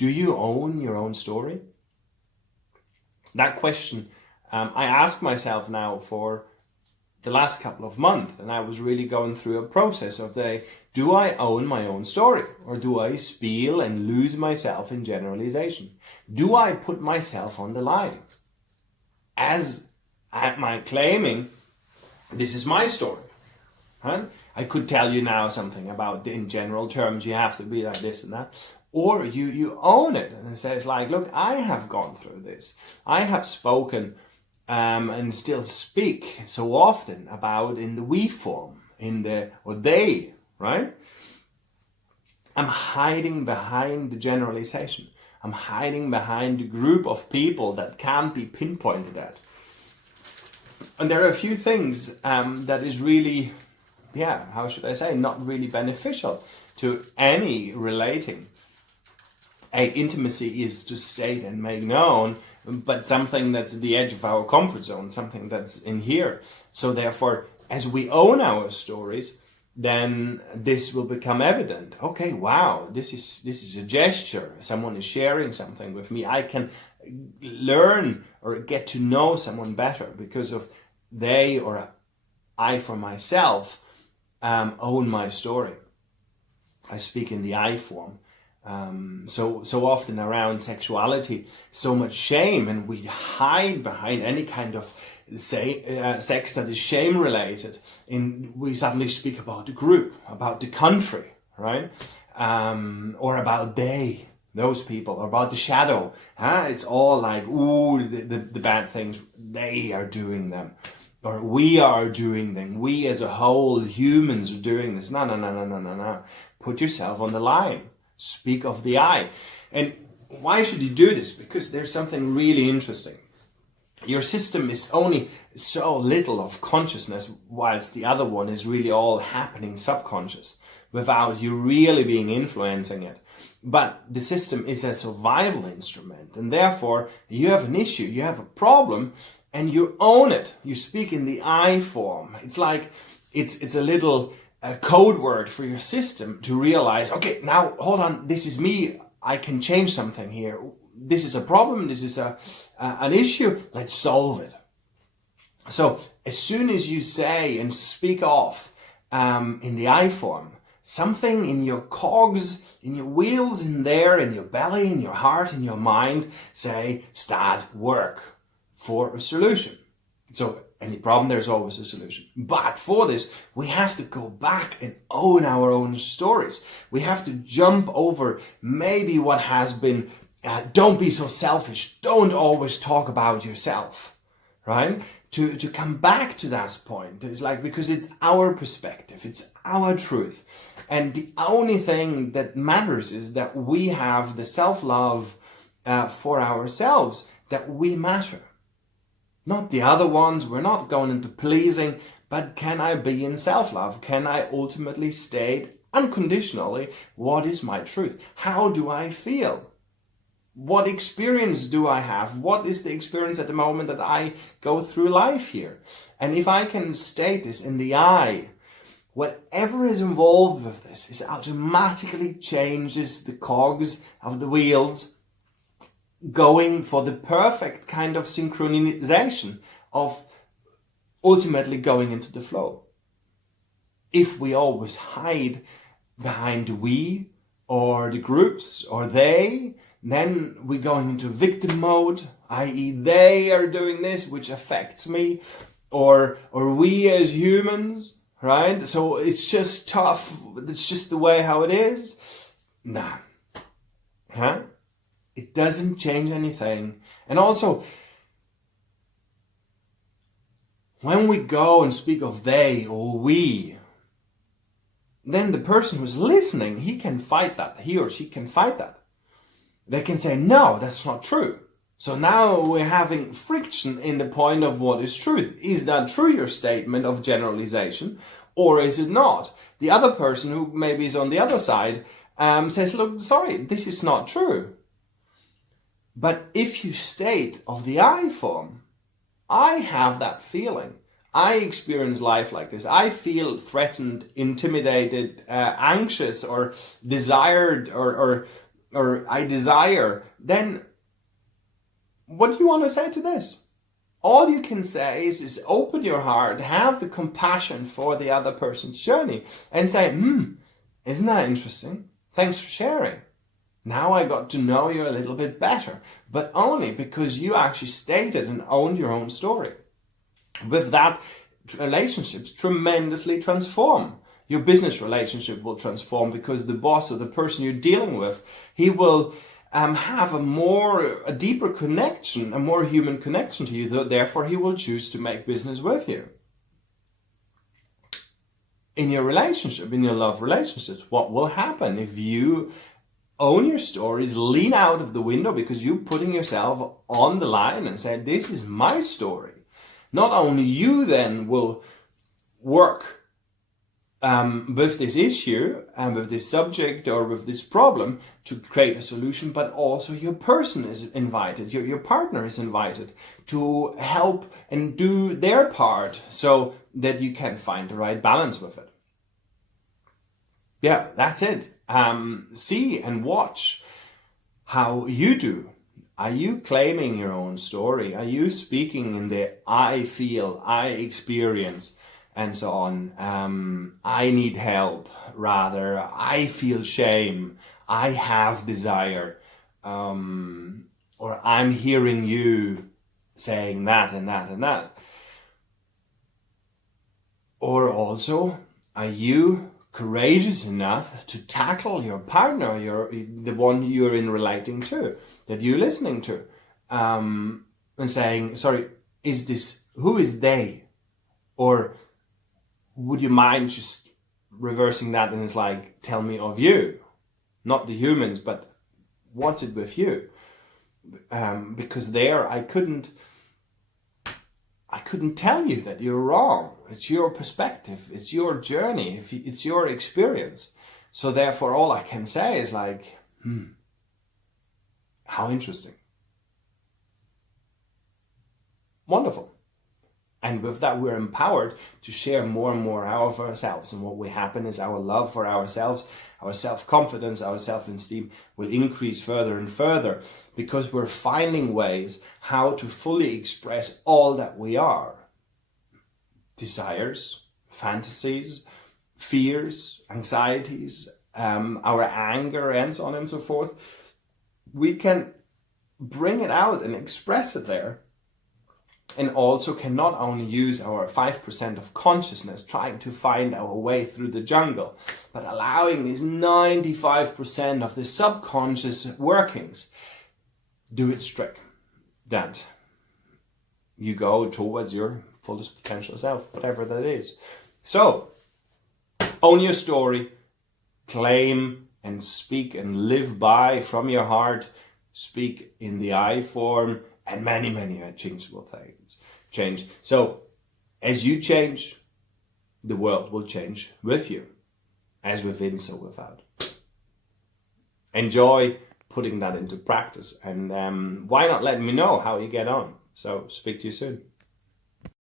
Do you own your own story? That question I ask myself now for the last couple of months, and I was really going through a process of do I own my own story, or do I spiel and lose myself in generalization? Do I put myself on the line as am I claiming this is my story? Huh? I could tell you now something about, in general terms, you have to be like this and that. Or you own it and it says like, look, I have gone through this. I have spoken and still speak so often about in the we form, or they, right? I'm hiding behind the generalization. I'm hiding behind the group of people that can't be pinpointed at. And there are a few things that is really, how should I say, not really beneficial to any relating. Intimacy is to state and make known, but something that's at the edge of our comfort zone, something that's in here. So therefore, as we own our stories, then this will become evident. Okay, wow, this is a gesture. Someone is sharing something with me. I can learn or get to know someone better because of they or I for myself own my story. I speak in the I form. So often around sexuality, so much shame, and we hide behind any kind of sex that is shame related. We suddenly speak about the group, about the country, right? Or about those people, or about the shadow. It's all like, ooh, the bad things, they are doing them. Or we are doing them. We as a whole, humans, are doing this. No. Put yourself on the line. Speak of the I. And why should you do this? Because there's something really interesting. Your system is only so little of consciousness, whilst the other one is really all happening subconscious, without you really being influencing it. But the system is a survival instrument, and therefore you have an issue, you have a problem, and you own it. You speak in the I form. It's like, it's a little code word for your system to realize, okay, now hold on, this is me. I can change something here. This is a problem. This is an issue. Let's solve it. So as soon as you say and speak off in the I form, something in your cogs, in your wheels, in your belly, in your heart, in your mind, say, start work for a solution. So any problem, there's always a solution. But for this, we have to go back and own our own stories. We have to jump over maybe what has been, don't be so selfish. Don't always talk about yourself, right? To come back to that point. It's like, because it's our perspective. It's our truth. And the only thing that matters is that we have the self-love for ourselves, that we matter. Not the other ones. We're not going into pleasing, but can I be in self-love? Can I ultimately state unconditionally what is my truth? How do I feel? What experience do I have? What is the experience at the moment that I go through life here? And if I can state this in the I, whatever is involved with this is automatically changes the cogs of the wheels, going for the perfect kind of synchronization of ultimately going into the flow. If we always hide behind the we or the groups or they, then we're going into victim mode, i.e. they are doing this, which affects me, or we as humans, right? So it's just tough. It's just the way how it is. Nah. It doesn't change anything. And also, when we go and speak of they or we, then the person who's listening, he can fight that. He or she can fight that. They can say, no, that's not true. So now we're having friction in the point of what is truth. Is that true, your statement of generalization, or is it not? The other person who maybe is on the other side says, look, sorry, this is not true. But if you state of the I form, I have that feeling. I experience life like this. I feel threatened, intimidated, anxious, or desired, or or I desire, then what do you want to say to this? All you can say is open your heart, have the compassion for the other person's journey, and say, isn't that interesting? Thanks for sharing. Now I got to know you a little bit better, but only because you actually stated and owned your own story. With that, relationships tremendously transform. Your business relationship will transform because the boss or the person you're dealing with, he will have a deeper connection, a more human connection to you. Therefore, he will choose to make business with you. In your relationship, in your love relationships, what will happen if you own your stories, lean out of the window because you're putting yourself on the line and say, this is my story. Not only you then will work with this issue and with this subject or with this problem to create a solution, but also your person is invited, your partner is invited to help and do their part so that you can find the right balance with it. Yeah, that's it. See and watch how you do. Are you claiming your own story? Are you speaking in the I feel, I experience, and so on? I need help, rather, I feel shame, I have desire, or I'm hearing you saying that and that and that. Or also, are you courageous enough to tackle your partner, the one you're in relating to, that you're listening to, and saying, sorry, who is they? Or would you mind just reversing that and it's like, tell me of you, not the humans, but what's it with you? Because there I couldn't tell you that you're wrong. It's your perspective. It's your journey. It's your experience. So therefore, all I can say is like, how interesting. Wonderful. And with that, we're empowered to share more and more of ourselves. And what will happen is our love for ourselves, our self-confidence, our self-esteem will increase further and further because we're finding ways how to fully express all that we are. Desires, fantasies, fears, anxieties, our anger, and so on and so forth. We can bring it out and express it there. And also can not only use our 5% of consciousness trying to find our way through the jungle, but allowing these 95% of the subconscious workings do its trick. That you go towards your fullest potential self, whatever that is. So, own your story, claim and speak and live by from your heart, speak in the I form, and many, many changeable things change. So, as you change, the world will change with you, as within, so without. Enjoy putting that into practice, and why not let me know how you get on? So, speak to you soon.